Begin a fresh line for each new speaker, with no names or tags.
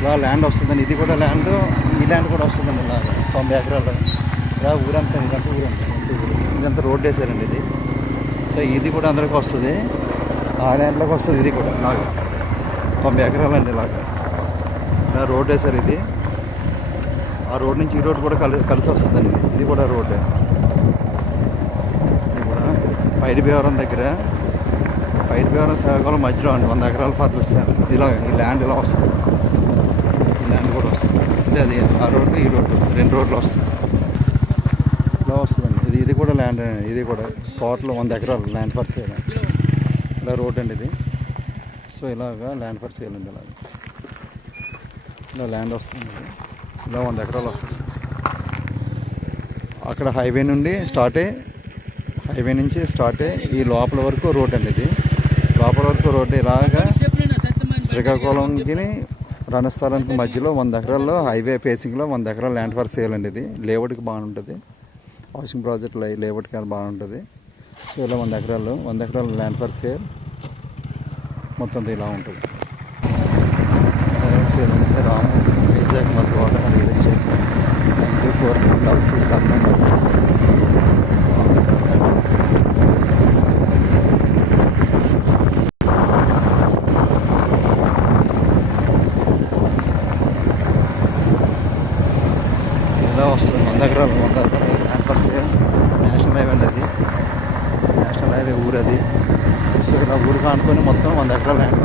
ఇలా ల్యాండ్ వస్తుందండి ఇది కూడా ల్యాండ్ ఈ ల్యాండ్ కూడా వస్తుందండి ఇలా తొంభై ఎకరాలు. ఇలా ఊరంతా ఇదంతా ఊరంతా ఇదంతా రోడ్ వేసారండి ఇది. సో ఇది కూడా అందరికి వస్తుంది. ఆ ల్యాండ్లోకి వస్తుంది ఇది కూడా నాకు తొంభై ఎకరాలండి ఇలాగా ఇలా రోడ్ వేసారు ఇది. ఆ రోడ్ నుంచి ఈ రోడ్ కూడా కలిసి కలిసి వస్తుందండి. ఇది. కూడా రోడ్డే ఇది కూడా పైడి భీవరం దగ్గర. పైడి భీవరం శ్రీకాకుళం మధ్యలో అండి వంద ఎకరాల ఫార్టీ ఇచ్చారు ఇలా ఈ ల్యాండ్ ఇలా వస్తుంది. ల్యాండ్ కూడా వస్తుంది. అంటే అది ఆ రోడ్డు ఈ రోడ్డు రెండు రోడ్లు వస్తుంది. ఇలా వస్తుందండి. ఇది ఇది కూడా ల్యాండ్ ఇది కూడా టోటల్ వంద ఎకరాలు ల్యాండ్ ఫర్ సేల్ ఇలా రోడ్ అండి ఇది. సో ఇలాగా ల్యాండ్ ఫర్ సేల్ అండి ఇలా ఇలా ల్యాండ్ వస్తుంది. ఇలా వంద ఎకరాలు వస్తుంది. అక్కడ హైవే నుండి స్టార్ట్ అయ్యి హైవే నుంచి స్టార్ట్ అయ్యి ఈ లోపల వరకు రోడ్ అండి ఇది. లోపల వరకు రోడ్డు ఇలాగా శ్రీకాకుళంకి రణస్థలానికి మధ్యలో వంద ఎకరాల్లో హైవే ఫేసింగ్లో వంద ఎకరాల ల్యాండ్ ఫర్ సేల్ అండి ఇది. లేఅవుట్కి బాగుంటుంది. హౌసింగ్ ప్రాజెక్ట్ లేఅవుట్కి బాగుంటుంది. సో ఇలా వంద ఎకరాలు వంద ఎకరాల ల్యాండ్ ఫర్ సేల్. మొత్తం ఇలా ఉంటుంది. ఇలా వస్తుంది. వంద ఎకరాలు వంద నేషనల్ హైవే అండి అది నేషనల్ హైవే ఊరు అది. సో ఇలా ఊరు కానుకొని మొత్తం వంద ఎకరాల ల్యాండ్